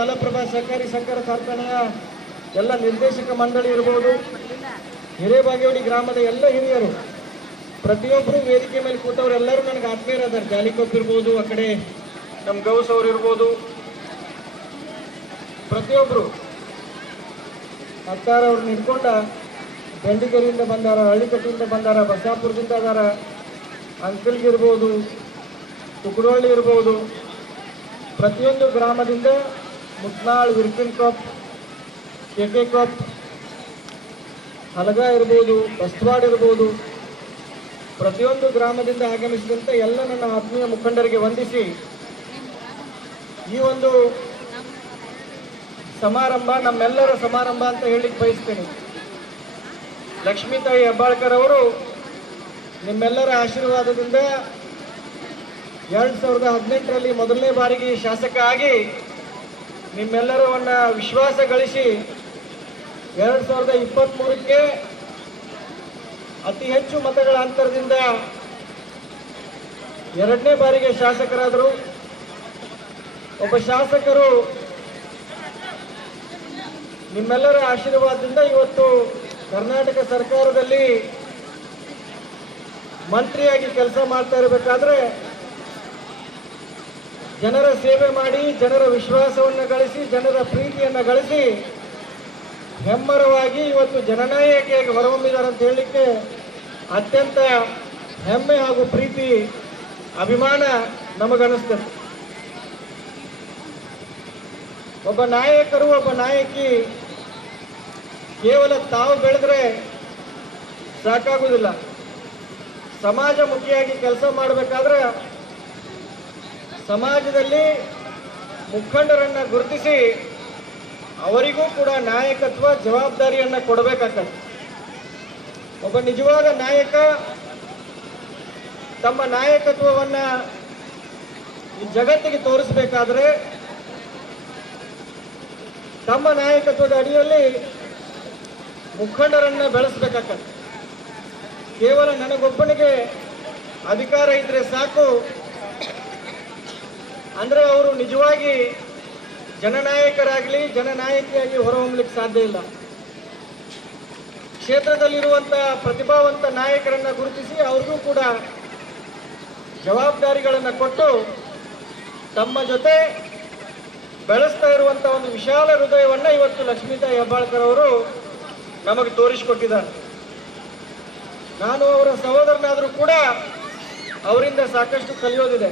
ಮಲಪ್ರಭಾ ಸಹಕಾರಿ ಸಹಕಾರ ಕಾರ್ಖಾನೆಯ ಎಲ್ಲ ನಿರ್ದೇಶಕ ಮಂಡಳಿ ಇರ್ಬೋದು, ಹಿರೇಬಾಗೇವಾಡಿ ಗ್ರಾಮದ ಎಲ್ಲ ಹಿರಿಯರು, ಪ್ರತಿಯೊಬ್ಬರು ವೇದಿಕೆ ಮೇಲೆ ಕೂತವರೆಲ್ಲರೂ ನನಗೆ ಆತ್ಮೀಯರಾದಾರೆ. ಜಾಲಿಕೊಪ್ಪ ಇರ್ಬೋದು, ಆ ಕಡೆ ನಮ್ಮ ಗೌಸ್ ಅವರು ಇರ್ಬೋದು, ಪ್ರತಿಯೊಬ್ಬರು ಅತ್ತಾರ ಅವ್ರು ನಿಡ್ಕೊಂಡ ಬೆಂಡಿಗೆರೆಯಿಂದ ಬಂದಾರ, ಹಳ್ಳಿಕಟ್ಟಿಯಿಂದ ಬಂದಾರ, ಬಸಾಪುರದಿಂದ ಅದಾರ, ಅಂಕಲ್ಗಿರ್ಬೋದು, ತುಕಡೋಳ್ಳಿ ಇರ್ಬೋದು, ಪ್ರತಿಯೊಂದು ಗ್ರಾಮದಿಂದ ಮುತ್ನಾಳ್, ವಿರ್ಕಿನ್ ಕಾಪ್, ಕೆಕೆ ಕಾಪ್, ಹಲಗ ಇರ್ಬೋದು, ಬಸ್ತವಾಡ್ ಇರ್ಬೋದು, ಪ್ರತಿಯೊಂದು ಗ್ರಾಮದಿಂದ ಆಗಮಿಸಿದಂಥ ಎಲ್ಲ ನನ್ನ ಆತ್ಮೀಯ ಮುಖಂಡರಿಗೆ ವಂದಿಸಿ ಈ ಒಂದು ಸಮಾರಂಭ ನಮ್ಮೆಲ್ಲರ ಸಮಾರಂಭ ಅಂತ ಹೇಳಿಕ್ಕೆ ಬಯಸ್ತೇನೆ. ಲಕ್ಷ್ಮೀತಾಯಿ ಹೆಬ್ಬಾಳ್ಕರ್ ಅವರು ನಿಮ್ಮೆಲ್ಲರ ಆಶೀರ್ವಾದದಿಂದ 2018ರಲ್ಲಿ ಮೊದಲನೇ ಬಾರಿಗೆ ಶಾಸಕ ಆಗಿ ನಿಮ್ಮೆಲ್ಲರನ್ನ ವಿಶ್ವಾಸ ಗಳಿಸಿ 2023ಕ್ಕೆ ಅತಿ ಹೆಚ್ಚು ಮತಗಳ ಅಂತರದಿಂದ 2ನೇ ಬಾರಿಗೆ ಶಾಸಕರಾದರು. ಒಬ್ಬ ಶಾಸಕರು ನಿಮ್ಮೆಲ್ಲರ ಆಶೀರ್ವಾದದಿಂದ ಇವತ್ತು ಕರ್ನಾಟಕ ಸರ್ಕಾರದಲ್ಲಿ ಮಂತ್ರಿಯಾಗಿ ಕೆಲಸ ಮಾಡ್ತಾ ಇರಬೇಕಾದ್ರೆ ಜನರ ಸೇವೆ ಮಾಡಿ, ಜನರ ವಿಶ್ವಾಸವನ್ನು ಗಳಿಸಿ, ಜನರ ಪ್ರೀತಿಯನ್ನು ಗಳಿಸಿ ಹೆಮ್ಮರವಾಗಿ ಇವತ್ತು ಜನನಾಯಕಿಯಾಗಿ ಹೊರಹೊಮ್ಮಿದ್ದಾರೆ ಅಂತ ಹೇಳಲಿಕ್ಕೆ ಅತ್ಯಂತ ಹೆಮ್ಮೆ ಹಾಗೂ ಪ್ರೀತಿ, ಅಭಿಮಾನ ನಮಗನಿಸ್ತದೆ. ಒಬ್ಬ ನಾಯಕರು, ಒಬ್ಬ ನಾಯಕಿ ಕೇವಲ ತಾವು ಬೆಳೆದ್ರೆ ಸಾಕಾಗುವುದಿಲ್ಲ. ಸಮಾಜಮುಖಿಯಾಗಿ ಕೆಲಸ ಮಾಡಬೇಕಾದ್ರೆ ಸಮಾಜದಲ್ಲಿ ಮುಖಂಡರನ್ನ ಗುರುತಿಸಿ ಅವರಿಗೂ ಕೂಡ ನಾಯಕತ್ವ ಜವಾಬ್ದಾರಿಯನ್ನ ಕೊಡಬೇಕಾಗ್ತದೆ. ಒಬ್ಬ ನಿಜವಾದ ನಾಯಕ ತಮ್ಮ ನಾಯಕತ್ವವನ್ನ ಈ ಜಗತ್ತಿಗೆ ತೋರಿಸಬೇಕಾದ್ರೆ ತಮ್ಮ ನಾಯಕತ್ವದ ಅಡಿಯಲ್ಲಿ ಮುಖಂಡರನ್ನ ಬೆಳೆಸಬೇಕಾಗ್ತದೆ. ಕೇವಲ ನನಗೊಬ್ಬನಿಗೆ ಅಧಿಕಾರ ಇದ್ರೆ ಸಾಕು ಅಂದ್ರೆ ಅವರು ನಿಜವಾಗಿ ಜನನಾಯಕರಾಗಲಿ, ಜನನಾಯಕಿಯಾಗಿ ಹೊರಹೊಮ್ಮಲಿಕ್ಕೆ ಸಾಧ್ಯ ಇಲ್ಲ. ಕ್ಷೇತ್ರದಲ್ಲಿರುವಂಥ ಪ್ರತಿಭಾವಂತ ನಾಯಕರನ್ನ ಗುರುತಿಸಿ ಅವ್ರಿಗೂ ಕೂಡ ಜವಾಬ್ದಾರಿಗಳನ್ನು ಕೊಟ್ಟು ತಮ್ಮ ಜೊತೆ ಬೆಳೆಸ್ತಾ ಇರುವಂಥ ಒಂದು ವಿಶಾಲ ಹೃದಯವನ್ನ ಇವತ್ತು ಲಕ್ಷ್ಮೀತಾಯಿ ಹೆಬ್ಬಾಳ್ಕರ್ ಅವರು ನಮಗೆ ತೋರಿಸಿಕೊಟ್ಟಿದ್ದಾರೆ. ನಾನು ಅವರ ಸಹೋದರನಾದರೂ ಕೂಡ ಅವರಿಂದ ಸಾಕಷ್ಟು ಕಲಿಯೋದಿದೆ.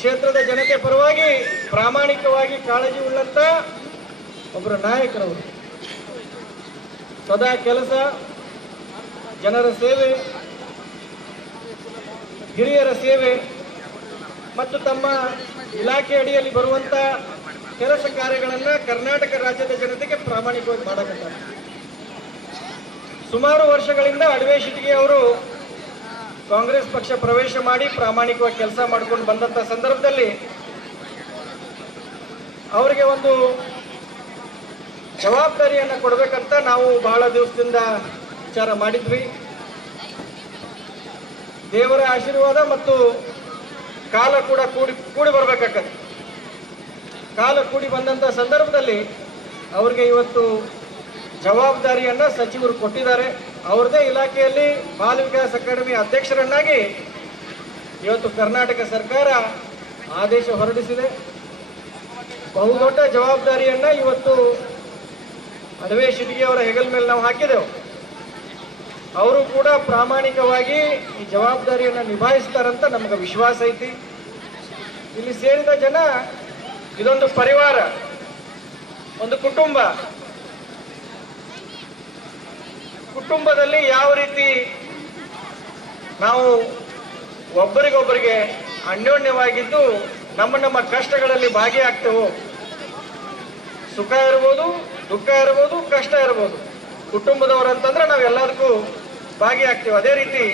ಕ್ಷೇತ್ರದ ಜನತೆ ಪರವಾಗಿ ಪ್ರಾಮಾಣಿಕವಾಗಿ ಕಾಳಜಿ ಉಳ್ಳಂತ ಒಬ್ಬರ ನಾಯಕರವರು. ಸದಾ ಕೆಲಸ, ಜನರ ಸೇವೆ, ಹಿರಿಯರ ಸೇವೆ ಮತ್ತು ತಮ್ಮ ಇಲಾಖೆ ಅಡಿಯಲ್ಲಿ ಬರುವಂತ ಕೆಲಸ ಕಾರ್ಯಗಳನ್ನು ಕರ್ನಾಟಕ ರಾಜ್ಯದ ಜನತೆಗೆ ಪ್ರಾಮಾಣಿಕವಾಗಿ ಮಾಡಕತ್ತಾರೆ. ಸುಮಾರು ವರ್ಷಗಳಿಂದ ಅಡವೆ ಶಿಟಿಗೆ ಅವರು ಕಾಂಗ್ರೆಸ್ ಪಕ್ಷ ಪ್ರವೇಶ ಮಾಡಿ ಪ್ರಾಮಾಣಿಕವಾಗಿ ಕೆಲಸ ಮಾಡ್ಕೊಂಡು ಬಂದಂತ ಸಂದರ್ಭದಲ್ಲಿ ಅವರಿಗೆ ಒಂದು ಜವಾಬ್ದಾರಿಯನ್ನು ಕೊಡಬೇಕಂತ ನಾವು ಬಹಳ ದಿವಸದಿಂದ ವಿಚಾರ ಮಾಡಿದ್ವಿ. ದೇವರ ಆಶೀರ್ವಾದ ಮತ್ತು ಕಾಲ ಕೂಡ ಕೂಡಿ ಬರ್ಬೇಕಾಗತ್ತೆ. ಕಾಲ ಕೂಡಿ ಬಂದಂತ ಸಂದರ್ಭದಲ್ಲಿ ಅವರಿಗೆ ಇವತ್ತು ಜವಾಬ್ದಾರಿಯನ್ನ ಸಚಿವರು ಕೊಟ್ಟಿದ್ದಾರೆ. ಅವ್ರದೇ ಇಲಾಖೆಯಲ್ಲಿ ಬಾಲ ವಿಕಾಸ್ ಅಕಾಡೆಮಿ ಅಧ್ಯಕ್ಷರನ್ನಾಗಿ ಇವತ್ತು ಕರ್ನಾಟಕ ಸರ್ಕಾರ ಆದೇಶ ಹೊರಡಿಸಿದೆ. ಬಹುದೊಡ್ಡ ಜವಾಬ್ದಾರಿಯನ್ನ ಇವತ್ತು ಅಡವೆ ಶಿಟಿಗೆ ಅವರ ಹೆಗಲ ಮೇಲೆ ನಾವು ಹಾಕಿದೆವು. ಅವರು ಕೂಡ ಪ್ರಾಮಾಣಿಕವಾಗಿ ಈ ಜವಾಬ್ದಾರಿಯನ್ನು ನಿಭಾಯಿಸ್ತಾರಂತ ನಮಗೆ ವಿಶ್ವಾಸ ಐತಿ. ಇಲ್ಲಿ ಸೇರಿದ ಜನ ಇದೊಂದು ಪರಿವಾರ, ಒಂದು ಕುಟುಂಬ. ಕುಟುಂಬದಲ್ಲಿ ಯಾವ ರೀತಿ ನಾವು ಒಬ್ಬರಿಗೊಬ್ಬರಿಗೆ ಅನ್ಯೋನ್ಯವಾಗಿದ್ದು ನಮ್ಮ ಕಷ್ಟಗಳಲ್ಲಿ ಭಾಗಿಯಾಗ್ತೇವೋ, ಸುಖ ಇರ್ಬೋದು, ದುಃಖ ಇರ್ಬೋದು, ಕಷ್ಟ ಇರ್ಬೋದು, ಕುಟುಂಬದವರಂತಂದ್ರೆ ನಾವೆಲ್ಲದಕ್ಕೂ ಭಾಗಿಯಾಗ್ತೇವೆ. ಅದೇ ರೀತಿ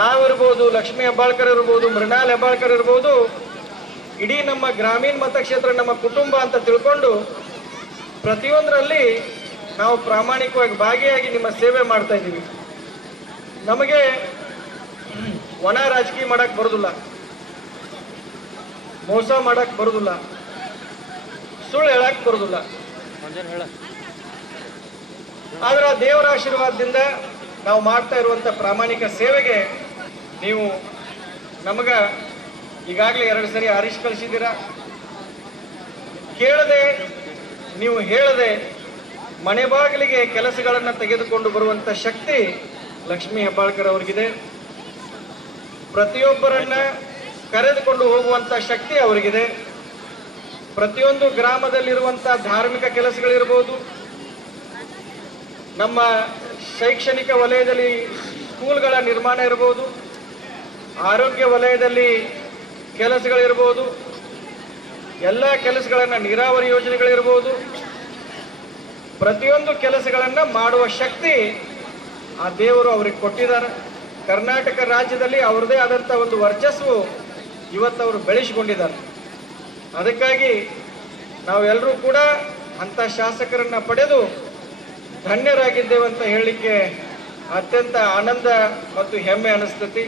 ನಾವಿರ್ಬೋದು, ಲಕ್ಷ್ಮೀ ಹೆಬ್ಬಾಳ್ಕರ್ ಇರ್ಬೋದು, ಮೃಣಾಲ್ ಹೆಬ್ಬಾಳ್ಕರ್ ಇರ್ಬೋದು, ಇಡೀ ನಮ್ಮ ಗ್ರಾಮೀಣ ಮತಕ್ಷೇತ್ರ ನಮ್ಮ ಕುಟುಂಬ ಅಂತ ತಿಳ್ಕೊಂಡು ಪ್ರತಿಯೊಂದರಲ್ಲಿ ನಾವು ಪ್ರಾಮಾಣಿಕವಾಗಿ ಭಾಗಿಯಾಗಿ ನಿಮ್ಮ ಸೇವೆ ಮಾಡ್ತಾ ಇದ್ದೀವಿ. ನಮಗೆ ಒಣ ರಾಜಕೀಯ ಮಾಡಕ್ ಬರೋದಿಲ್ಲ, ಮೋಸ ಮಾಡಕ್ ಬರೋದಿಲ್ಲ. ಸುಳ್ಳು ಹೇಳಕ್ ಬರುದಿಲ್ಲ. ಆದ್ರೆ ಆ ದೇವರ ಆಶೀರ್ವಾದದಿಂದ ನಾವು ಮಾಡ್ತಾ ಇರುವಂತ ಪ್ರಾಮಾಣಿಕ ಸೇವೆಗೆ ನೀವು ನಮಗ ಈಗಾಗಲೇ 2 ಸರಿ ಆರಿಸಿ ಕಳಿಸಿದ್ದೀರಾ. ಕೇಳದೆ ನೀವು ಹೇಳದೆ ಮನೆ ಬಾಗಿಲಿಗೆ ಕೆಲಸಗಳನ್ನು ತೆಗೆದುಕೊಂಡು ಬರುವಂತ ಶಕ್ತಿ ಲಕ್ಷ್ಮೀ ಹೆಬ್ಬಾಳ್ಕರ್ ಅವರಿಗಿದೆ. ಪ್ರತಿಯೊಬ್ಬರನ್ನ ಕರೆದುಕೊಂಡು ಹೋಗುವಂತ ಶಕ್ತಿ ಅವರಿಗಿದೆ. ಪ್ರತಿಯೊಂದು ಗ್ರಾಮದಲ್ಲಿರುವಂತಹ ಧಾರ್ಮಿಕ ಕೆಲಸಗಳಿರ್ಬೋದು, ನಮ್ಮ ಶೈಕ್ಷಣಿಕ ವಲಯದಲ್ಲಿ ಸ್ಕೂಲ್ಗಳ ನಿರ್ಮಾಣ ಇರ್ಬೋದು, ಆರೋಗ್ಯ ವಲಯದಲ್ಲಿ ಕೆಲಸಗಳಿರ್ಬೋದು, ಎಲ್ಲ ಕೆಲಸಗಳನ್ನು ನೀರಾವರಿ ಯೋಜನೆಗಳಿರ್ಬೋದು, ಪ್ರತಿಯೊಂದು ಕೆಲಸಗಳನ್ನು ಮಾಡುವ ಶಕ್ತಿ ಆ ದೇವರು ಅವ್ರಿಗೆ ಕೊಟ್ಟಿದ್ದಾರೆ. ಕರ್ನಾಟಕ ರಾಜ್ಯದಲ್ಲಿ ಅವ್ರದೇ ಆದಂಥ ಒಂದು ವರ್ಚಸ್ಸು ಇವತ್ತು ಅವರು ಬೆಳೆಸಿಕೊಂಡಿದ್ದಾರೆ. ಅದಕ್ಕಾಗಿ ನಾವೆಲ್ಲರೂ ಕೂಡ ಅಂಥ ಶಾಸಕರನ್ನ ಪಡೆದು ಧನ್ಯರಾಗಿದ್ದೇವೆ ಅಂತ ಹೇಳಲಿಕ್ಕೆ ಅತ್ಯಂತ ಆನಂದ ಮತ್ತು ಹೆಮ್ಮೆ ಅನಿಸ್ತತಿ.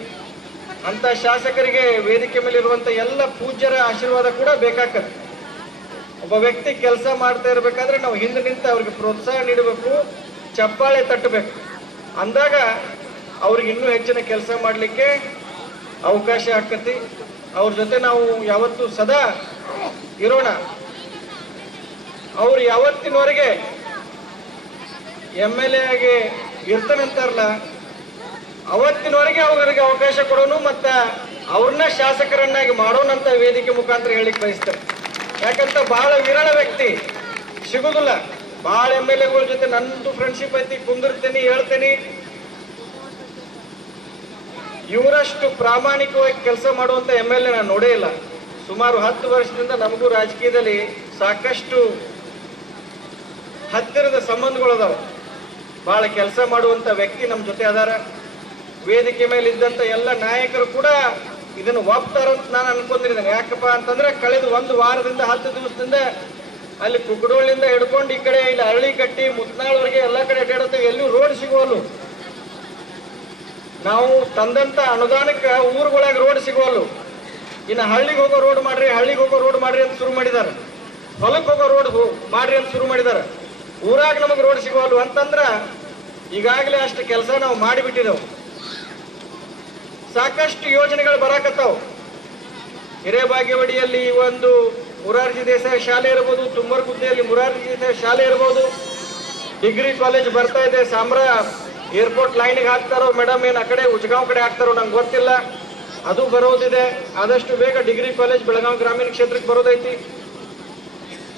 ಅಂಥ ಶಾಸಕರಿಗೆ ವೇದಿಕೆ ಮೇಲೆ ಇರುವಂಥ ಎಲ್ಲ ಪೂಜ್ಯರ ಆಶೀರ್ವಾದ ಕೂಡ ಬೇಕಾಗತ್ತೆ. ಒಬ್ಬ ವ್ಯಕ್ತಿ ಕೆಲಸ ಮಾಡ್ತಾ ಇರಬೇಕಾದ್ರೆ ನಾವು ಹಿಂದೆ ನಿಂತು ಅವ್ರಿಗೆ ಪ್ರೋತ್ಸಾಹ ನೀಡಬೇಕು, ಚಪ್ಪಾಳೆ ತಟ್ಟಬೇಕು. ಅಂದಾಗ ಅವ್ರಿಗೆ ಇನ್ನೂ ಹೆಚ್ಚಿನ ಕೆಲಸ ಮಾಡಲಿಕ್ಕೆ ಅವಕಾಶ ಆಕತಿ. ಅವ್ರ ಜೊತೆ ನಾವು ಯಾವತ್ತೂ ಸದಾ ಇರೋಣ. ಅವ್ರು ಯಾವತ್ತಿನವರೆಗೆ MLA ಆಗಿ ಇರ್ತಾನಂತಾರಲ್ಲ, ಅವತ್ತಿನವರೆಗೆ ಅವ್ರಿಗೆ ಅವಕಾಶ ಕೊಡೋನು ಮತ್ತು ಅವ್ರನ್ನ ಶಾಸಕರನ್ನಾಗಿ ಮಾಡೋಣಂತ ವೇದಿಕೆ ಮುಖಾಂತರ ಹೇಳಿಕ್ ಬಯಸ್ತಾರೆ. ಯಾಕಂತ ಬಹಳ ವಿರಳ ವ್ಯಕ್ತಿ ಸಿಗುದಿಲ್ಲ. ಬಹಳ MLAಗಳ ಜೊತೆ ನಂದು ಫ್ರೆಂಡ್ಶಿಪ್ ಐತಿ, ಕುಂದಿರ್ತೀನಿ, ಹೇಳ್ತೀನಿ. ಇವರಷ್ಟು ಪ್ರಾಮಾಣಿಕವಾಗಿ ಕೆಲಸ ಮಾಡುವಂತ MLA ನಾನು ನೋಡೇ ಇಲ್ಲ. ಸುಮಾರು 10 ವರ್ಷದಿಂದ ನಮಗೂ ರಾಜಕೀಯದಲ್ಲಿ ಸಾಕಷ್ಟು ಹತ್ತಿರದ ಸಂಬಂಧಗಳದಾವ. ಬಹಳ ಕೆಲಸ ಮಾಡುವಂತ ವ್ಯಕ್ತಿ ನಮ್ಮ ಜೊತೆ ಅದಾರ. ವೇದಿಕೆ ಮೇಲೆ ಇದ್ದಂತ ಎಲ್ಲ ನಾಯಕರು ಕೂಡ ಇದನ್ನು ಒಪ್ತಾರಂತ ನಾನು ಅನ್ಕೊಂಡಿದ್ದೇನೆ. ಯಾಕಪ್ಪ ಅಂತಂದ್ರೆ ಕಳೆದ 1 ವಾರದಿಂದ 10 ದಿವಸದಿಂದ ಅಲ್ಲಿ ಕುಕ್ಕಡೋಳಿಂದ ಹಿಡ್ಕೊಂಡು ಈ ಕಡೆ ಇಲ್ಲಿ ಅರಳಿಕಟ್ಟಿ ಮುತ್ನಾಳ್ವರೆಗೆ ಎಲ್ಲ ಕಡೆ ಅಡ್ಡಾಡುತ್ತೆ. ಎಲ್ಲೂ ರೋಡ್ ಸಿಗುವಲ್ಲು. ನಾವು ತಂದಂತ ಅನುದಾನಕ್ಕೆ ಊರುಗಳಾಗ ರೋಡ್ ಸಿಗುವಲ್ಲು. ಇನ್ನು ಹಳ್ಳಿಗೆ ಹೋಗೋ ರೋಡ್ ಮಾಡ್ರಿ, ಹಳ್ಳಿಗೆ ಹೋಗೋ ರೋಡ್ ಮಾಡ್ರಿ ಅಂತ ಶುರು ಮಾಡಿದ್ದಾರೆ. ಹೊಲಕ್ಕೆ ಹೋಗೋ ರೋಡ್ ಮಾಡ್ರಿ ಅಂತ ಶುರು ಮಾಡಿದ್ದಾರೆ. ಊರಾಗ ನಮಗೆ ರೋಡ್ ಸಿಗುವಲ್ಲು ಅಂತಂದ್ರ ಈಗಾಗಲೇ ಅಷ್ಟು ಕೆಲಸ ನಾವು ಮಾಡಿಬಿಟ್ಟಿದ್ದೆವು. ಸಾಕಷ್ಟು ಯೋಜನೆಗಳು ಬರಾಕತ್ತಾವ. ಹಿರೇಬಾಗೇವಾಡಿಯಲ್ಲಿ ಒಂದು ಮುರಾರ್ಜಿ ದೇಸಾಯಿ ಶಾಲೆ ಇರ್ಬೋದು, ತುಮ್ಮರಗುದ್ದೆಯಲ್ಲಿ ಮುರಾರ್ಜಿ ದೇಸಾಯಿ ಶಾಲೆ ಇರ್ಬೋದು, ಡಿಗ್ರಿ ಕಾಲೇಜ್ ಬರ್ತಾ ಇದೆ. ಸಾಮ್ರಾ ಏರ್ಪೋರ್ಟ್ ಲೈನ್ಗೆ ಹಾಕ್ತಾರೋ ಮೇಡಮ್, ಏನು ಆ ಕಡೆ ಉಜ್ಗಾಂವ್ ಕಡೆ ಹಾಕ್ತಾರೋ ನಂಗೆ ಗೊತ್ತಿಲ್ಲ. ಅದು ಬರೋದಿದೆ. ಆದಷ್ಟು ಬೇಗ ಡಿಗ್ರಿ ಕಾಲೇಜ್ ಬೆಳಗಾವಿ ಗ್ರಾಮೀಣ ಕ್ಷೇತ್ರಕ್ಕೆ ಬರೋದೈತಿ.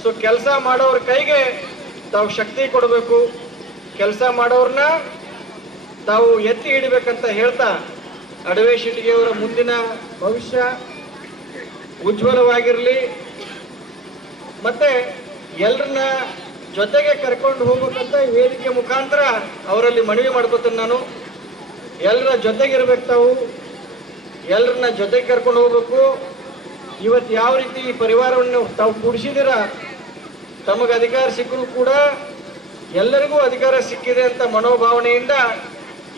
ಸೊ ಕೆಲಸ ಮಾಡೋರ ಕೈಗೆ ತಾವು ಶಕ್ತಿ ಕೊಡಬೇಕು, ಕೆಲಸ ಮಾಡೋರ್ನ ತಾವು ಎತ್ತಿ ಹಿಡಿಬೇಕಂತ ಹೇಳ್ತಾ ಅಡವೆ ಶಿಟಿಗೆಯವರ ಮುಂದಿನ ಭವಿಷ್ಯ ಉಜ್ವಲವಾಗಿರಲಿ. ಮತ್ತೆ ಎಲ್ಲರನ್ನ ಜೊತೆಗೆ ಕರ್ಕೊಂಡು ಹೋಗ್ಬೇಕಂತ ವೇದಿಕೆ ಮುಖಾಂತರ ಅವರಲ್ಲಿ ಮನವಿ ಮಾಡ್ಕೋತೇನೆ ನಾನು. ಎಲ್ಲರ ಜೊತೆಗಿರ್ಬೇಕು, ತಾವು ಎಲ್ಲರನ್ನ ಜೊತೆಗೆ ಕರ್ಕೊಂಡು ಹೋಗ್ಬೇಕು. ಇವತ್ತು ಯಾವ ರೀತಿ ಈ ಪರಿವಾರವನ್ನು ತಾವು ಕೂಡಿಸಿದಿರ, ತಮಗೆ ಅಧಿಕಾರ ಸಿಕ್ಕರೂ ಕೂಡ ಎಲ್ಲರಿಗೂ ಅಧಿಕಾರ ಸಿಕ್ಕಿದೆ ಅಂತ ಮನೋಭಾವನೆಯಿಂದ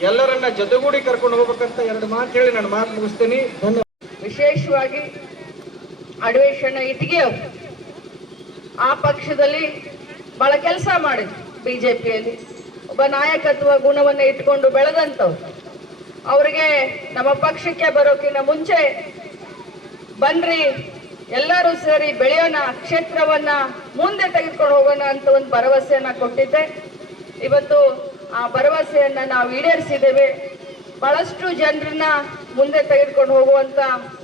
ಎಲ್ಲರನ್ನ ಜೊತೆಗೂಡಿ ಕರ್ಕೊಂಡು ಹೋಗ್ಬೇಕಂತ 2 ಮಾತು ಹೇಳಿ ನಾನು ಮಾತು ಮುಗಿಸ್ತೀನಿ. ಧನ್ಯವಾದ. ವಿಶೇಷವಾಗಿ ಅಡವೇಶಣ್ಣ ಇಟ್ಟಿಗೆ ಆ ಪಕ್ಷದಲ್ಲಿ ಬಹಳ ಕೆಲಸ ಮಾಡಿದ್ರು. ಬಿಜೆಪಿಯಲ್ಲಿ ಒಬ್ಬ ನಾಯಕತ್ವ ಗುಣವನ್ನು ಇಟ್ಕೊಂಡು ಬೆಳೆದಂಥವ್ರು. ಅವರಿಗೆ ನಮ್ಮ ಪಕ್ಷಕ್ಕೆ ಬರೋಕ್ಕಿಂತ ಮುಂಚೆ ಬನ್ರಿ ಎಲ್ಲರೂ ಸೇರಿ ಬೆಳೆಯೋಣ, ಕ್ಷೇತ್ರವನ್ನ ಮುಂದೆ ತೆಗೆದುಕೊಂಡು ಹೋಗೋಣ ಅಂತ ಒಂದು ಭರವಸೆಯನ್ನ ಕೊಟ್ಟಿದ್ದೆ. ಇವತ್ತು ಆ ಭರವಸೆಯನ್ನ ನಾವು ಈಡೇರಿಸಿದ್ದೇವೆ. ಬಹಳಷ್ಟು ಜನರನ್ನ ಮುಂದೆ ತೆಗೆದುಕೊಂಡು ಹೋಗುವಂತ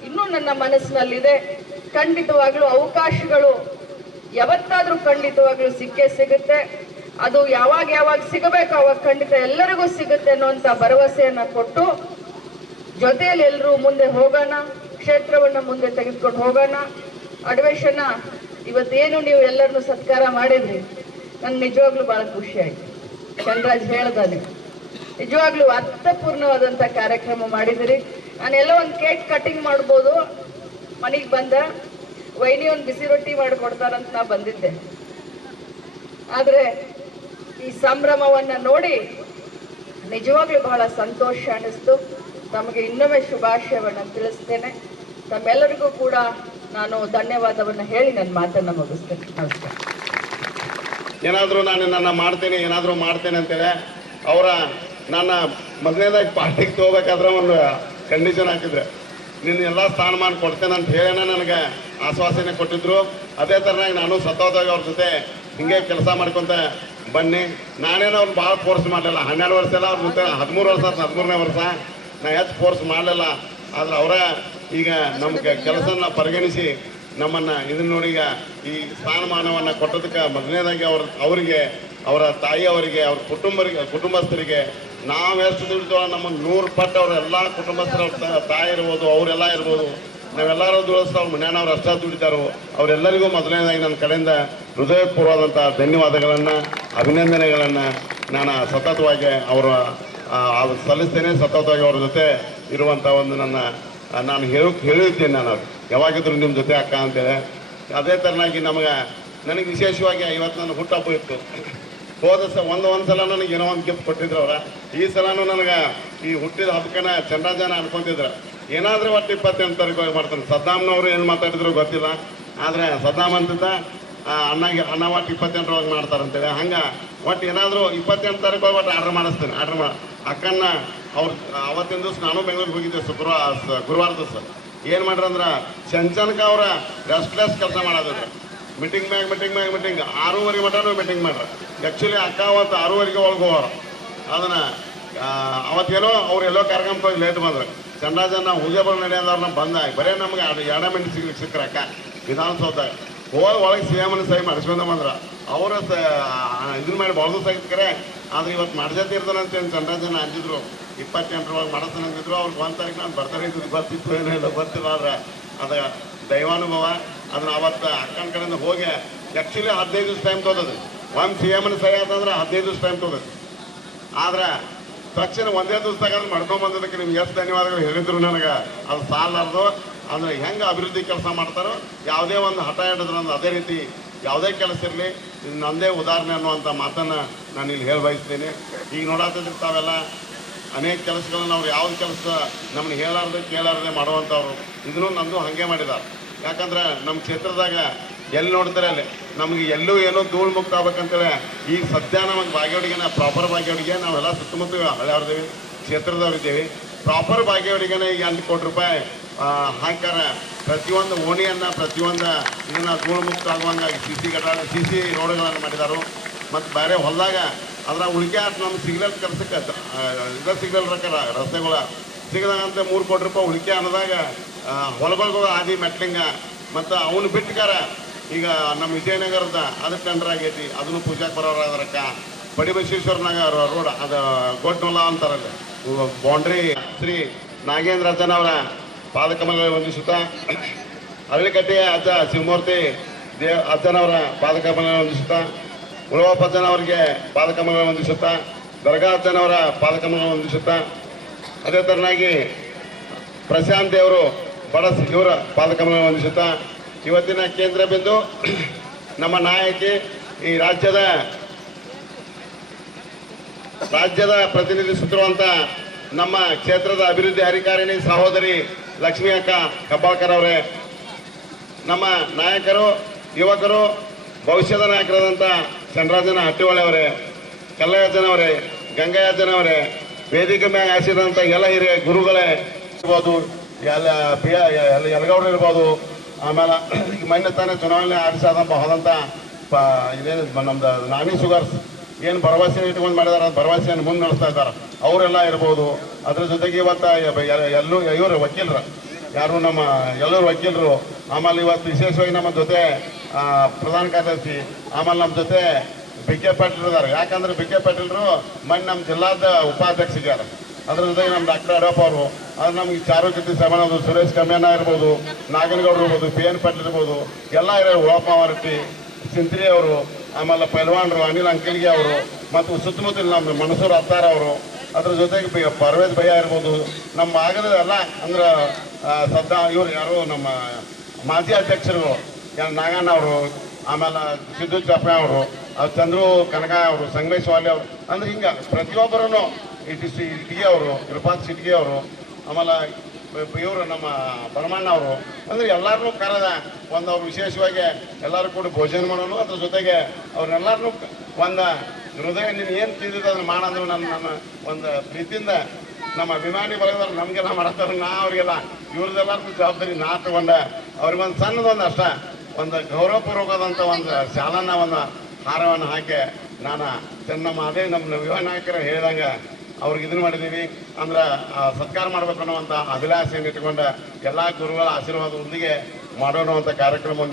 ಇನ್ನೂ ನನ್ನ ಮನಸ್ಸಿನಲ್ಲಿದೆ. ಖಂಡಿತವಾಗ್ಲೂ ಅವಕಾಶಗಳು ಯಾವತ್ತಾದ್ರೂ ಖಂಡಿತವಾಗ್ಲೂ ಸಿಕ್ಕೇ ಸಿಗುತ್ತೆ. ಅದು ಯಾವಾಗ ಸಿಗಬೇಕು ಅವಾಗ ಖಂಡಿತ ಎಲ್ಲರಿಗೂ ಸಿಗುತ್ತೆ ಅನ್ನುವಂಥ ಭರವಸೆಯನ್ನ ಕೊಟ್ಟು ಜೊತೆಯಲ್ಲಿ ಎಲ್ಲರೂ ಮುಂದೆ ಹೋಗೋಣ, ಕ್ಷೇತ್ರವನ್ನ ಮುಂದೆ ತೆಗೆದುಕೊಂಡು ಹೋಗೋಣ. ಅಡವೇಶಣ್ಣ ಇವತ್ತೇನು ನೀವು ಎಲ್ಲರನ್ನು ಸತ್ಕಾರ ಮಾಡಿದ್ರಿ, ನನ್ಗೆ ನಿಜವಾಗ್ಲೂ ಬಹಳ ಖುಷಿ ಆಯ್ತು. ಚಂದ್ರಾಜ್ ಹೇಳ್ದಾನೆ ನಿಜವಾಗ್ಲೂ ಅರ್ಥಪೂರ್ಣವಾದಂಥ ಕಾರ್ಯಕ್ರಮ ಮಾಡಿದಿರಿ. ನಾನೆಲ್ಲ ಒಂದು ಕೇಕ್ ಕಟಿಂಗ್ ಮಾಡ್ಬೋದು, ಮನೆಗೆ ಬಂದ ವೈನಿ ಒಂದು ಬಿಸಿ ರೊಟ್ಟಿ ಮಾಡಿಕೊಡ್ತಾರಂತ ನಾ ಬಂದಿದ್ದೆ. ಆದರೆ ಈ ಸಂಭ್ರಮವನ್ನು ನೋಡಿ ನಿಜವಾಗ್ಲೂ ಬಹಳ ಸಂತೋಷ ಅನ್ನಿಸ್ತು. ತಮಗೆ ಇನ್ನೊಮ್ಮೆ ಶುಭಾಶಯವನ್ನು ತಿಳಿಸ್ತೇನೆ. ತಮ್ಮೆಲ್ಲರಿಗೂ ಕೂಡ ನಾನು ಧನ್ಯವಾದವನ್ನು ಹೇಳಿ ನನ್ನ ಮಾತನ್ನು ಮುಗಿಸ್ತೇನೆ. ನಮಸ್ಕಾರ. ಏನಾದರೂ ನಾನು ನನ್ನ ಮಾಡ್ತೇನೆ ಏನಾದರೂ ಮಾಡ್ತೇನೆ ಅಂತೇಳಿ ಅವರ ನನ್ನ ಮೊದಲನೇದಾಗಿ ಪಾರ್ಟಿಗೆ ತಗೋಬೇಕಾದ್ರೆ ಒಂದು ಕಂಡೀಷನ್ ಹಾಕಿದ್ರೆ ನಿನ್ನ ಎಲ್ಲ ಸ್ಥಾನಮಾನ ಕೊಡ್ತೇನೆ ಅಂತ ಹೇಳೇನೆ ನನಗೆ ಆಶ್ವಾಸನೆ ಕೊಟ್ಟಿದ್ರು. ಅದೇ ಥರನಾಗಿ ನಾನು ಸತತವಾಗಿ ಅವ್ರ ಜೊತೆ ಹಿಂಗೆ ಕೆಲಸ ಮಾಡ್ಕೊತ ಬನ್ನಿ. ನಾನೇನು ಅವ್ರು ಭಾಳ ಫೋರ್ಸ್ ಮಾಡಲಿಲ್ಲ. 12 ವರ್ಷ ಎಲ್ಲ ಅವ್ರ ಜೊತೆ 13 ವರ್ಷ 13ನೇ ವರ್ಷ ನಾ ಹೆಚ್ಚು ಫೋರ್ಸ್ ಮಾಡಲಿಲ್ಲ. ಆದ್ರೆ ಅವರ ಈಗ ನಮ್ಗೆ ಕೆಲಸನ ಪರಿಗಣಿಸಿ ನಮ್ಮನ್ನು ಇದನ್ನ ನೋಡಿ ಈಗ ಈ ಸ್ಥಾನಮಾನವನ್ನು ಕೊಟ್ಟೋದಕ್ಕೆ ಮೊದಲನೇದಾಗಿ ಅವರಿಗೆ ಅವರ ತಾಯಿಯವರಿಗೆ ಅವ್ರ ಕುಟುಂಬಸ್ಥರಿಗೆ ನಾವು ಎಷ್ಟು ದುಡಿತೇವೋ ನಮ್ಮ 100 ಪಟ್ಟು ಅವರೆಲ್ಲ ಕುಟುಂಬಸ್ಥರ ತಾಯಿ ಇರ್ಬೋದು ಅವರೆಲ್ಲ ಇರ್ಬೋದು ನಾವೆಲ್ಲರೂ ದುಡಿಸ್ತಾ ಅವ್ರ ಮನೆಯವ್ರು ಅಷ್ಟೇ ದುಡಿತಾರೋ ಅವರೆಲ್ಲರಿಗೂ ಮೊದಲನೇದಾಗಿ ನನ್ನ ಕಡೆಯಿಂದ ಹೃದಯಪೂರ್ವವಾದಂಥ ಧನ್ಯವಾದಗಳನ್ನು ಅಭಿನಂದನೆಗಳನ್ನು ನಾನು ಸತತವಾಗಿ ಸಲ್ಲಿಸ್ತೇನೆ. ಸತತವಾಗಿ ಅವ್ರ ಜೊತೆ ಇರುವಂಥ ಒಂದು ನಾನು ಹೇಳಿದ್ದೇನೆ. ನಾನು ಯಾವಾಗಿದ್ರು ನಿಮ್ಮ ಜೊತೆ ಅಕ್ಕ ಅಂತೇಳಿ. ಅದೇ ಥರನಾಗಿ ನನಗೆ ವಿಶೇಷವಾಗಿ ಇವತ್ತು ನನ್ನ ಹುಟ್ಟಹಬ್ಬ ಇತ್ತು. ಹೋದ ಒಂದು ಸಲ ನನಗೆ ಏನೋ ಒಂದು ಗಿಫ್ಟ್ ಕೊಟ್ಟಿದ್ರು ಅವರ. ಈ ಸಲನೂ ನನಗೆ ಈ ಹುಟ್ಟಿದ ಹಬ್ಬಕ್ಕನ ಚಂದ್ರಜನ ಅನ್ಕೊಂತಿದ್ರು ಏನಾದರೂ ಒಟ್ಟು 28 ತಾರೀಕು ಮಾಡ್ತಾನೆ. ಸದ್ದಾಮ್ನವರು ಏನು ಮಾತಾಡಿದ್ರು ಗೊತ್ತಿಲ್ಲ. ಆದರೆ ಸದ್ದಾಮ್ ಅಂತಿದ್ದ ಅಣ್ಣ ಒಟ್ಟು 28 ಮಾಡ್ತಾರಂತೇಳಿ. ಹಂಗೆ ಒಟ್ಟು ಏನಾದರೂ 28 ತಾರೀಕು ಒಟ್ಟು ಆರ್ಡ್ರ್ ಮಾಡಿಸ್ತೇನೆ. ಅಕ್ಕನ್ನ ಅವ್ರು ಅವತ್ತಿನ ದಿವಸ ನಾನು ಬೆಂಗಳೂರಿಗೆ ಹೋಗಿದ್ದೆ ಗುರುವಾರ ದಿವಸ. ಏನು ಮಾಡ್ರಂದ್ರೆ ಚಂಚನಕ ಅವರ ರೆಸ್ಟ್ಲೆಸ್ ಕೆಲಸ ಮಾಡೋದಿದ್ರು. ಮೀಟಿಂಗ್ 6:30 ಮಟನೂ ಮೀಟಿಂಗ್ ಮಾಡ್ರ. ಆ್ಯಕ್ಚುಲಿ ಅಕ್ಕ ಅವತ್ತು 6:30 ಒಳಗೆ ಹೋಗೋರು. ಅದನ್ನು ಅವತ್ತೇನೋ ಅವ್ರು ಎಲ್ಲೋ ಕಾರ್ಯಕ್ರಮಕ್ಕೆ ಹೋಗಿ ಲೇಟ್ ಬಂದ್ರು. ಚಂದ್ರಜನ ಹುಜೆಬಲ್ ನಡೆಯೋದವ್ರನ್ನ ಬಂದ ಬರೀ ನಮ್ಗೆ 2 ಮಿನಿಟ್ ಸಿಕ್ಕರೆ ಅಕ್ಕ ವಿಧಾನಸೌಧ ಹೋಗಿ ಒಳಗೆ CM ಸಹಿ ಮಾಡಿಸ್ಕೊಂಡ ಬಂದ್ರೆ ಅವರ ಇದನ್ನ ಮಾಡಿ ಬಳದು ಸಹಿತಕರೆ. ಆದ್ರೆ ಇವತ್ತು ಮಾಡ್ಸತ್ತೆ ಇರ್ತಾನಂತೇನು ಚಂದ್ರಜನ ಅಂಜಿದ್ರು 28 ಒಳಗೆ ಮಾಡಿಸ್ತಾನೆ ಅಂತಿದ್ರು. ಅವ್ರಿಗೆ 1 ತಾರೀಕು ನಾನು ಬರ್ತಾರೆ ಬರ್ತಿತ್ತು ಏನೋ ಇಲ್ಲ ಗೊತ್ತಿಲ್ಲ. ಆದ್ರೆ ಅದು ದೈವಾನುಭವ. ಅದನ್ನ ಅವತ್ತು ಅಕ್ಕನ ಕಡೆಯಿಂದ ಹೋಗಿ ಆ್ಯಕ್ಚುಲಿ 15 ದಿವಸ ಟೈಮ್ ತೊಗೋದು. ಒಂದು CM ಸಹಿ ಆತಂದ್ರೆ 15 ದಿವಸ ಟೈಮ್ ತೊಗೋದು. ಆದ್ರೆ ತಕ್ಷಣ ಒಂದೇ ದಿವಸದಾಗ ಮಾಡ್ಕೊಂಡು ಬಂದದಕ್ಕೆ ನಿಮ್ಗೆ ಎಷ್ಟು ಧನ್ಯವಾದಗಳು ಹೇಳಿದ್ರು ನನಗೆ. ಅದು ಸಾಲಾರ್ದು. ಅಂದರೆ ಹೆಂಗೆ ಅಭಿವೃದ್ಧಿ ಕೆಲಸ ಮಾಡ್ತಾರೋ ಯಾವುದೇ ಒಂದು ಹಠ ಹಿಡಿದ್ರಂದು ಅದೇ ರೀತಿ ಯಾವುದೇ ಕೆಲಸ ಇರಲಿ ಇದು ನನ್ನದೇ ಉದಾಹರಣೆ ಅನ್ನುವಂಥ ಮಾತನ್ನು ನಾನು ಇಲ್ಲಿ ಹೇಳಿ ಬಯಸ್ತೀನಿ. ಈಗ ನೋಡತ್ತಿದ್ರೆ ತಾವೆಲ್ಲ ಅನೇಕ ಕೆಲಸಗಳನ್ನ ಅವ್ರು ಯಾವ್ದು ಕೆಲಸ ನಮ್ಮನ್ನು ಹೇಳಾರ್ದೆ ಕೇಳಾರ್ದೆ ಮಾಡುವಂಥವ್ರು. ಇದನ್ನು ನಂದು ಹಾಗೆ ಮಾಡಿದ್ದಾರೆ. ಯಾಕಂದ್ರೆ ನಮ್ಮ ಕ್ಷೇತ್ರದಾಗ ಎಲ್ಲಿ ನೋಡ್ತಾರೆ ಅಲ್ಲಿ ನಮಗೆ ಎಲ್ಲೂ ಏನೋ ಧೂಳು ಮುಕ್ತ ಆಗ್ಬೇಕಂತೇಳಿ ಈಗ ಸದ್ಯ ನಮಗೆ ಬಾಗೇವಾಡಿಗೆನ ಪ್ರಾಪರ್ ಬಾಗೇವಾಡಿಗೆ ನಾವೆಲ್ಲ ಸುತ್ತಮುತ್ತ ಹಳ್ಯಾರ್ದೇವಿ ಕ್ಷೇತ್ರದವ್ರಿದ್ದೀವಿ. ಪ್ರಾಪರ್ ಬಾಗೇವಾಡಿಗೆನ ಈಗ 8 ಕೋಟಿ ರೂಪಾಯಿ ಹಾಕಾರ ಪ್ರತಿಯೊಂದು ಓಣಿಯನ್ನು ಪ್ರತಿಯೊಂದು ಇದನ್ನು ಧೂಳು ಮುಕ್ತ ಆಗುವಂಗೆ CC ರೋಡ್ಗಳನ್ನು ಮಾಡಿದಾರು. ಮತ್ತು ಬೇರೆ ಹೊಲದಾಗ ಅದರ ಉಳಿಕೆ ನಮ್ಮ ಸಿಗ್ನಲ್ ಕೆಲಸಕ್ಕೆ ಸಿಗ್ನಲ್ ರಸ್ತೆಗಳ ಸಿಗದಂತ 3 ಕೋಟಿ ರೂಪಾಯಿ ಉಳಿಕೆ ಅನ್ನೋದಾಗ ಹೊಲಗಳಿಗೂ ಆದಿ ಮೆಟ್ಲಿಂಗ ಮತ್ತು ಅವನು ಬಿಟ್ಟಕಾರ ಈಗ ನಮ್ಮ ವಿಜಯನಗರದ ಅದು ಟೆಂಡರ್ ಆಗೈತಿ. ಅದನ್ನು ಪೂಜಾಕ್ಕೆ ಬರೋರು ಅದರಕ್ಕ ಪಡಿಬಸವೇಶ್ವರನಾಗ ರೋಡ್ ಅದು ಗೋಟ್ನೊಲ್ಲ ಅಂತಾರಲ್ಲಿ ಬೌಂಡ್ರಿ ಶ್ರೀ ನಾಗೇಂದ್ರ ಅಜ್ಜನವರ ಪಾದಕಮಲಗಳನ್ನು ವಂದಿಸುತ್ತಾ ಹಳ್ಳಿಕಟ್ಟೆಯ ಅಜ್ಜ ಶಿವಮೂರ್ತಿ ಅಜ್ಜನವರ ಪಾದಕಮಲಗಳನ್ನು ವಂದಿಸುತ್ತಾ ಉಳವಪ್ಪ ಅಜ್ಜನವರಿಗೆ ಪಾದಕಮಲಗಳನ್ನು ವಂದಿಸುತ್ತಾ ದರ್ಗಾ ಅಜ್ಜನವರ ಪಾದಕಮಲಗಳನ್ನು ವಂದಿಸುತ್ತಾ ಅದೇ ಥರನಾಗಿ ಪ್ರಶಾಂತ್ ದೇವರು ಬಡಸ್ ಇವರ ಪಾದಕಮಲಗಳನ್ನು ವಂದಿಸುತ್ತಾ ಇವತ್ತಿನ ಕೇಂದ್ರ ಬಿಂದು ನಮ್ಮ ನಾಯಕಿ ಈ ರಾಜ್ಯದ ಪ್ರತಿನಿಧಿಸುತ್ತಿರುವಂಥ ನಮ್ಮ ಕ್ಷೇತ್ರದ ಅಭಿವೃದ್ಧಿ ಅಧಿಕಾರಿಣಿ ಸಹೋದರಿ ಲಕ್ಷ್ಮೀ ಅಕ್ಕ ಕಬ್ಬಾಳ್ಕರ್ ಅವರೇ, ನಮ್ಮ ನಾಯಕರು ಯುವಕರು ಭವಿಷ್ಯದ ನಾಯಕರಾದಂಥ ಚಂದ್ರರಾಜನ ಹಟ್ಟಿಹೊಳೆ ಅವರೇ, ಕಲ್ಲಯ್ಯಜ್ಜನವರೇ, ಗಂಗಯ್ಯಜ್ಜನವರೇ, ವೇದಿಕೆ ಮ್ಯಾಗ ಆಸಿದಂಥ ಎಲ್ಲ ಹಿರಿಯ ಗುರುಗಳೇ ಇರ್ಬೋದು, ಯಲಗೌಡರು ಇರ್ಬೋದು. ಆಮೇಲೆ ಈಗ ಮೊನ್ನೆ ತಾನೇ ಚುನಾವಣೆ ಆರಿಸಾದಂಥ ಹೋದಂಥ ಇದೇನು ನಮ್ದು ನಾನಿ ಶುಗರ್ಸ್ ಏನು ಭರವಸೆ ಇಟ್ಕೊಂಡು ಮಾಡಿದಾರೆ ಅದು ಭರವಸೆಯನ್ನು ಮುಂದೆ ನಡೆಸ್ತಾ ಇದ್ದಾರೆ ಅವರೆಲ್ಲ ಇರ್ಬೋದು. ಅದ್ರ ಜೊತೆಗೆ ಇವತ್ತು ಇವರು ವಕೀಲರು ಯಾರು ನಮ್ಮ ಎಲ್ಲರೂ ವಕೀಲರು. ಆಮೇಲೆ ಇವತ್ತು ವಿಶೇಷವಾಗಿ ನಮ್ಮ ಜೊತೆ ಪ್ರಧಾನ ಕಾರ್ಯದರ್ಶಿ ಆಮೇಲೆ ನಮ್ಮ ಜೊತೆ BK ಪಾಟೀಲ್ ಇದ್ದಾರೆ. ಯಾಕಂದ್ರೆ BK ಪಾಟೀಲ್ರು ಮೊನ್ನೆ ನಮ್ಮ ಜಿಲ್ಲಾದ ಉಪಾಧ್ಯಕ್ಷರಿದ್ದಾರೆ. ಅದ್ರ ಜೊತೆಗೆ ನಮ್ಮ ಡಾಕ್ಟರ್ ಯಡಿಯೂರಪ್ಪ ಅವರು, ಅದು ನಮ್ಗೆ ಚಾರುಕೃತಿ ಸಮಾನದು ಸುರೇಶ್ ಕಮ್ಯಾನ ಇರ್ಬೋದು, ನಾಗನಗೌಡರು ಇರ್ಬೋದು, PN ಪಾಟೀಲ್ ಇರ್ಬೋದು, ಎಲ್ಲ ಇರೋರು ಉಳಪ್ಪ ಅವರಟ್ಟಿ ಸಿಂತ್ರಿ ಅವರು, ಆಮೇಲೆ ಪೈಲ್ವಾನ್ರು ಅನಿಲ್ ಅಂಕಲ್ಗೆ ಅವರು, ಮತ್ತು ಸುತ್ತಮುತ್ತಲ ನಮ್ಮ ಮನಸೂರು ಅತ್ತಾರ ಅವರು, ಅದ್ರ ಜೊತೆಗೆ ಪರ್ವೇಜ್ ಭಯ್ಯ ಇರ್ಬೋದು. ನಮ್ಮ ಭಾಗದ ಎಲ್ಲ ಅಂದ್ರೆ ಇವರು ಯಾರು ನಮ್ಮ ಮಾಜಿ ಅಧ್ಯಕ್ಷರು ನಾಗಣ್ಣ ಅವರು, ಆಮೇಲೆ ಸಿದ್ದು ಚಾಪೆ ಅವರು, ಚಂದ್ರು ಕನಕ ಅವರು, ಸಂಗಮೇಶ್ ವಾಲಿ ಅವರು, ಅಂದ್ರೆ ಹಿಂಗೆ ಪ್ರತಿಯೊಬ್ಬರೂ ಇಟಿಗೆ ಅವರು, ಇರ್ಫಾತ್ ಸಿಟಿಗೆ ಅವರು, ಆಮೇಲೆ ಇವರು ನಮ್ಮ ಭರಮಣ್ಣ ಅವರು ಅಂದ್ರೆ ಎಲ್ಲರನ್ನೂ ಕರೆದ ಒಂದು ಅವ್ರು ವಿಶೇಷವಾಗಿ ಎಲ್ಲರೂ ಕೂಡ ಭೋಜನ ಮಾಡೋನು ಅದ್ರ ಜೊತೆಗೆ ಅವ್ರನ್ನೆಲ್ಲರನ್ನೂ ಒಂದು ಹೃದಯ ನೀನು ಏನು ತಿಂದಿದ್ದು ಅದನ್ನ ಮಾಡಂದ್ರು ನನ್ನ ಒಂದು ಪ್ರೀತಿಯಿಂದ ನಮ್ಮ ಅಭಿಮಾನಿ ಬಳಗದವ್ರು ನಮಗೆಲ್ಲ ಮಾಡತ್ತಾರ ನಾ ಅವ್ರಿಗೆಲ್ಲ ಇವ್ರದ್ದೆಲ್ಲರಿಗೂ ಜವಾಬ್ದಾರಿ ನಾ ತಗೊಂಡ ಅವ್ರಿಗೊಂದು ಸಣ್ಣದೊಂದು ಅಷ್ಟ ಒಂದು ಗೌರವಪೂರ್ವಕವಾದಂಥ ಒಂದು ಶಾಲನ ಒಂದು ಹಾರವನ್ನು ಹಾಕಿ ನಾನು ನಮ್ಮ ಅದೇ ನಮ್ಮ ಯುವ ನಾಯಕರು ಹೇಳಿದಂಗೆ ಅವ್ರಿಗೆ ಇದನ್ನು ಮಾಡಿದ್ದೀವಿ ಅಂದ್ರೆ ಸತ್ಕಾರ ಮಾಡ್ಬೇಕು ಅನ್ನುವಂಥ ಅಭಿಲಾಷೆಯನ್ನು ಇಟ್ಕೊಂಡು ಎಲ್ಲ ಗುರುಗಳ ಆಶೀರ್ವಾದದೊಂದಿಗೆ ಮಾಡೋಣ ಅಂತ ಕಾರ್ಯಕ್ರಮವನ್ನು